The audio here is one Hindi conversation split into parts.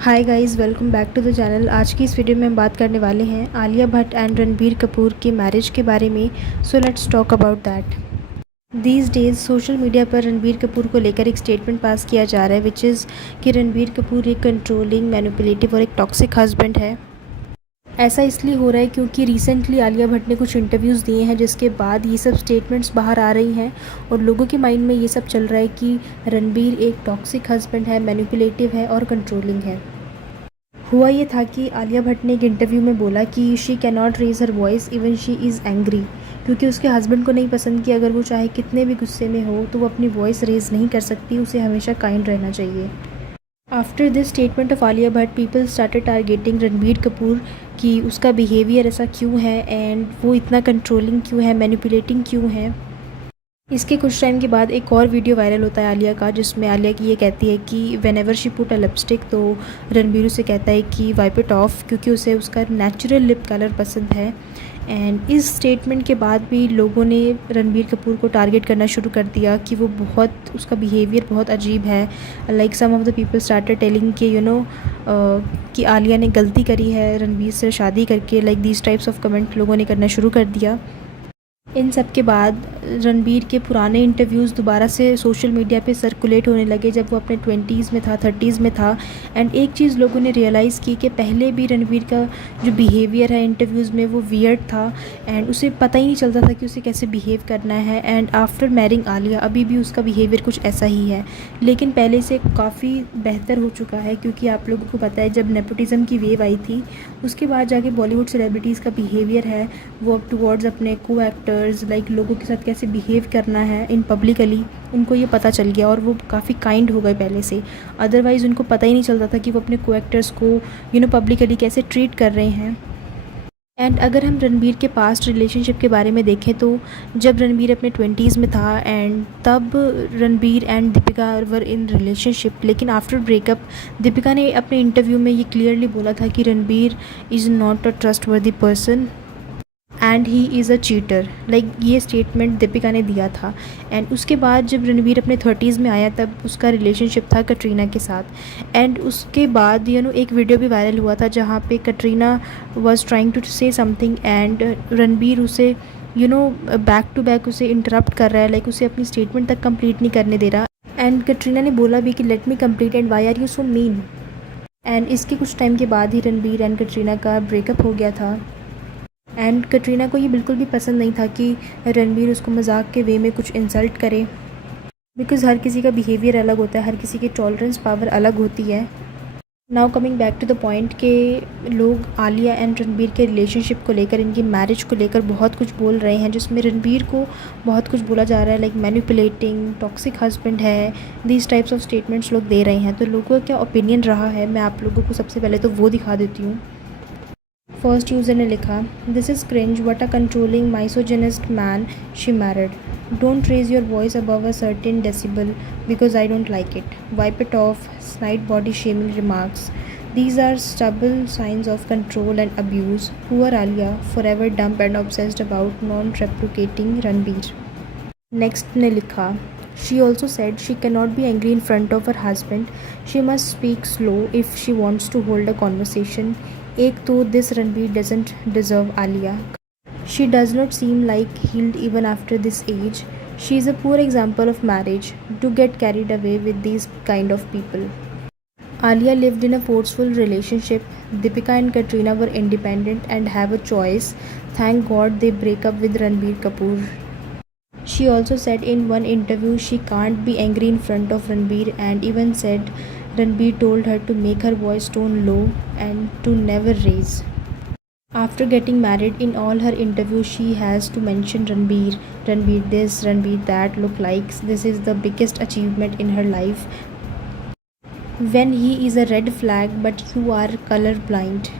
Hi guys, welcome back to the channel. आज की इस वीडियो में हम बात करने वाले हैं आलिया भट्ट एंड रणबीर कपूर के मैरिज के बारे में। So let's talk about that. These days social media पर रणबीर कपूर को लेकर एक स्टेटमेंट पास किया जा रहा है विच इज़ कि रणबीर कपूर एक कंट्रोलिंग, मैनिपुलेटिव और एक टॉक्सिक हस्बैंड है। ऐसा इसलिए हो रहा है क्योंकि रिसेंटली आलिया भट्ट ने कुछ इंटरव्यूज़ दिए हैं जिसके बाद ये सब स्टेटमेंट्स बाहर आ रही हैं और लोगों के माइंड में ये सब चल रहा है कि रणबीर एक टॉक्सिक हस्बैंड है, मैनिपुलेटिव है और कंट्रोलिंग है। हुआ ये था कि आलिया भट्ट ने एक इंटरव्यू में बोला कि she can not raise her voice even she is angry, क्योंकि उसके हस्बैंड को नहीं पसंद कि अगर वो चाहे कितने भी गुस्से में हो तो वो अपनी वॉइस रेज नहीं कर सकती, उसे हमेशा काइंड रहना चाहिए। After this statement of Alia Bhatt people started targeting Ranbir Kapoor कि उसका बिहेवियर ऐसा क्यों है एंड वो इतना कंट्रोलिंग क्यों है, मैनिपुलेटिंग क्यों है। इसके कुछ टाइम के बाद एक और वीडियो वायरल होता है आलिया का, जिसमें आलिया की ये कहती है कि when ever she put a lipstick तो रणबीर उसे कहता है कि वाइप इट ऑफ, क्योंकि उसे उसका नेचुरल लिप कलर पसंद है। एंड इस स्टेटमेंट के बाद भी लोगों ने रणबीर कपूर को टारगेट करना शुरू कर दिया कि वो बहुत, उसका बिहेवियर बहुत अजीब है। Like some of the people started telling कि कि आलिया ने गलती करी है रणबीर से शादी करके। Like these types of comment लोगों ने करना शुरू कर दिया। इन सब के बाद रणबीर के पुराने इंटरव्यूज़ दोबारा से सोशल मीडिया पे सर्कुलेट होने लगे जब वो अपने 20s में था, 30s में था। एंड एक चीज़ लोगों ने रियलाइज़ की कि पहले भी रणबीर का जो बिहेवियर है इंटरव्यूज़ में वो वियर्ड था एंड उसे पता ही नहीं चलता था कि उसे कैसे बिहेव करना है। एंड आफ्टर मैरिंग आलिया अभी भी उसका बिहेवियर कुछ ऐसा ही है, लेकिन पहले से काफ़ी बेहतर हो चुका है, क्योंकि आप लोगों को पता है जब नेपोटिज़म की वेव आई थी उसके बाद जाके बॉलीवुड सेलिब्रिटीज़ का बिहेवियर है वो अब टुवर्ड्स अपने को एक्टर्स, लाइक लोगों के साथ कैसे बिहेव करना है इन पब्लिकली, उनको ये पता चल गया और वो काफ़ी काइंड हो गए पहले से। अदरवाइज़ उनको पता ही नहीं चलता था कि वो अपने को एक्टर्स को पब्लिकली कैसे ट्रीट कर रहे हैं। एंड अगर हम रणबीर के पास्ट रिलेशनशिप के बारे में देखें तो जब रणबीर अपने 20s में था एंड तब Ranbir and Deepika were in relationship, लेकिन आफ्टर ब्रेकअप दीपिका ने अपने इंटरव्यू में ये क्लियरली बोला था कि Ranbir is not a trustworthy person and he is a cheater. Like ये स्टेटमेंट दीपिका ने दिया था। एंड उसके बाद जब रणबीर अपने 30s में आया तब उसका रिलेशनशिप था कटरीना के साथ। एंड उसके बाद एक वीडियो भी वायरल हुआ था जहाँ पे Katrina was trying to say something and Ranbir उसे बैक टू बैक उसे इंटरप्ट कर रहा है, लाइक उसे अपनी स्टेटमेंट तक कंप्लीट नहीं करने दे रहा। एंड कटरीना ने बोला भी कि let me complete and why are you so mean. And इसके कुछ टाइम के बाद ही रणबीर एंड कटरीना का ब्रेकअप हो गया था। एंड कटरीना को ये बिल्कुल भी पसंद नहीं था कि रणबीर उसको मजाक के वे में कुछ इंसल्ट करे, बिकॉज़ हर किसी का बिहेवियर अलग होता है, हर किसी की टॉलरेंस पावर अलग होती है। Now coming back to the point के लोग आलिया एंड रणबीर के रिलेशनशिप को लेकर, इनकी मैरिज को लेकर बहुत कुछ बोल रहे हैं, जिसमें रणबीर को बहुत कुछ बोला जा रहा है, लाइक मैनिपुलेटिंग, टॉक्सिक हस्बैंड है, दीज टाइप्स ऑफ स्टेटमेंट्स लोग दे रहे हैं। तो लोगों का क्या ओपिनियन रहा है मैं आप लोगों को सबसे पहले तो वो दिखा देती हूँ। फर्स्ट यूज़र ने लिखा, this is cringe, what a controlling misogynist man she married, don't raise your voice above a certain decibel because I don't like it, wipe it off, slight body shaming remarks, these are stubborn signs of control and abuse. Poor Alia, forever dumb and obsessed about non-replicating Ranbir. Next ने लिखा, she also said she cannot be angry in front of her husband. She must speak slow if she wants to hold a conversation. एक तो this Ranbir doesn't deserve Alia. She does not seem like healed even after this age. She is a poor example of marriage. Do get carried away with these kind of people. Alia lived in a forceful relationship. Deepika and Katrina were independent and have a choice. Thank God they break up with Ranbir Kapoor. She also said in one interview she can't be angry in front of Ranbir, and even said Ranbir told her to make her voice tone low and to never raise. After getting married, in all her interviews she has to mention Ranbir, Ranbir this, Ranbir that, look like this is the biggest achievement in her life. When he is a red flag but you are color blind.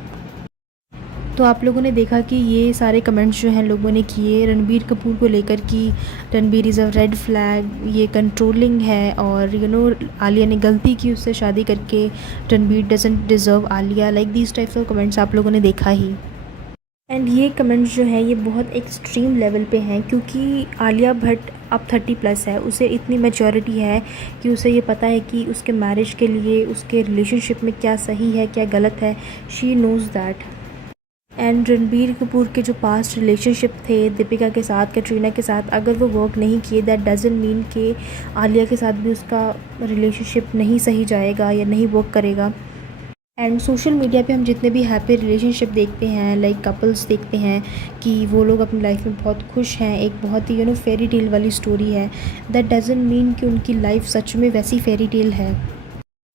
तो आप लोगों ने देखा कि ये सारे कमेंट्स जो हैं लोगों ने किए रणबीर कपूर को लेकर कि Ranbir is a red flag, ये कंट्रोलिंग है और आलिया ने गलती की उससे शादी करके, Ranbir doesn't deserve Alia, like these types of comments आप लोगों ने देखा ही। एंड ये कमेंट्स जो हैं ये बहुत एक्सट्रीम लेवल पे हैं, क्योंकि आलिया भट्ट अब 30+ है, उसे इतनी मैच्योरिटी है कि उसे ये पता है कि उसके मैरिज के लिए उसके रिलेशनशिप में क्या सही है क्या गलत है। She knows that. And Ranbir Kapoor के जो पास्ट रिलेशनशिप थे दीपिका के साथ, कैटरीना के साथ, अगर वो वर्क नहीं किए, दैट डजंट मीन कि आलिया के साथ भी उसका रिलेशनशिप नहीं सही जाएगा या नहीं वर्क करेगा। एंड सोशल मीडिया पे हम जितने भी हैप्पी रिलेशनशिप देखते हैं, लाइक कपल्स देखते हैं कि वो लोग अपनी लाइफ में बहुत खुश हैं, एक बहुत ही फेरी टेल वाली स्टोरी है, दैट डजंट मीन कि उनकी लाइफ सच में वैसी फेरी टेल है।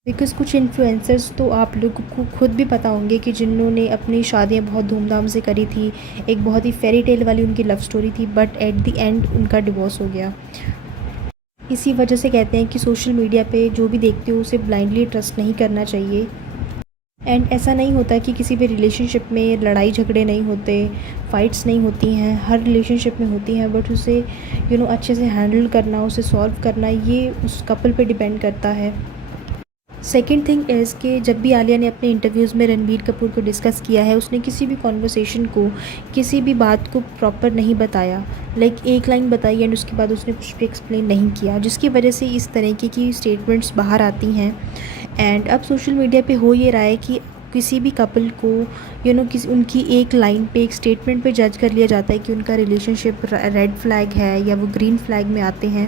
बिकॉज़ कुछ इन्फ्लुएंसर्स तो आप लोगों को खुद भी पता होंगे कि जिन्होंने अपनी शादियां बहुत धूमधाम से करी थी, एक बहुत ही फेरी टेल वाली उनकी लव स्टोरी थी, बट एट द एंड उनका डिवोर्स हो गया। इसी वजह से कहते हैं कि सोशल मीडिया पे जो भी देखते हो उसे ब्लाइंडली ट्रस्ट नहीं करना चाहिए। एंड ऐसा नहीं होता कि किसी भी रिलेशनशिप में लड़ाई झगड़े नहीं होते, फाइट्स नहीं होती हैं, हर रिलेशनशिप में होती हैं, बट उसे अच्छे से हैंडल करना, उसे सॉल्व करना, ये उस कपल पे डिपेंड करता है। सेकेंड थिंग इज़ कि जब भी आलिया ने अपने इंटरव्यूज़ में रणबीर कपूर को डिस्कस किया है, उसने किसी भी कॉन्वर्सेशन को, किसी भी बात को प्रॉपर नहीं बताया, लाइक एक लाइन बताई एंड उसके बाद उसने कुछ भी एक्सप्लेन नहीं किया, जिसकी वजह से इस तरीके की स्टेटमेंट्स बाहर आती हैं। एंड अब सोशल मीडिया पे हो ये रहा है कि किसी भी कपल को किसी उनकी एक लाइन पे, एक स्टेटमेंट पे जज कर लिया जाता है कि उनका रिलेशनशिप रेड फ्लैग है या वो ग्रीन फ्लैग में आते हैं।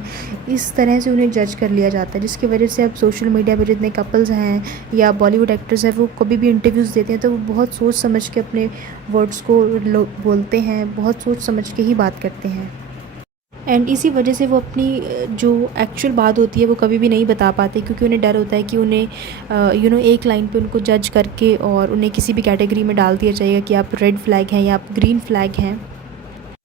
इस तरह से उन्हें जज कर लिया जाता है, जिसकी वजह से अब सोशल मीडिया पे जितने कपल्स हैं या बॉलीवुड एक्टर्स हैं, वो कभी भी इंटरव्यूज़ देते हैं तो वो बहुत सोच समझ के अपने वर्ड्स को बोलते हैं, बहुत सोच समझ के ही बात करते हैं। एंड इसी वजह से वो अपनी जो एक्चुअल बात होती है वो कभी भी नहीं बता पाते, क्योंकि उन्हें डर होता है कि उन्हें एक लाइन पे उनको जज करके और उन्हें किसी भी कैटेगरी में डाल दिया जाएगा कि आप रेड फ्लैग हैं या आप ग्रीन फ्लैग हैं।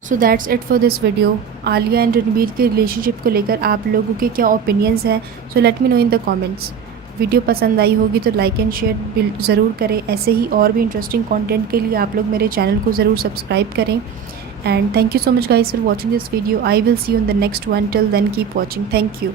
So that's it for this video. Alia and Ranbir के रिलेशनशिप को लेकर आप लोगों के क्या ओपिनियंस हैं? So let me know in the comments. Video पसंद आई होगी तो लाइक एंड शेयर ज़रूर करें। ऐसे ही और भी इंटरेस्टिंग कंटेंट के लिए आप लोग मेरे चैनल को ज़रूर सब्सक्राइब करें। And thank you so much guys for watching this video. I will see you in the next one. Till then, keep watching. Thank you.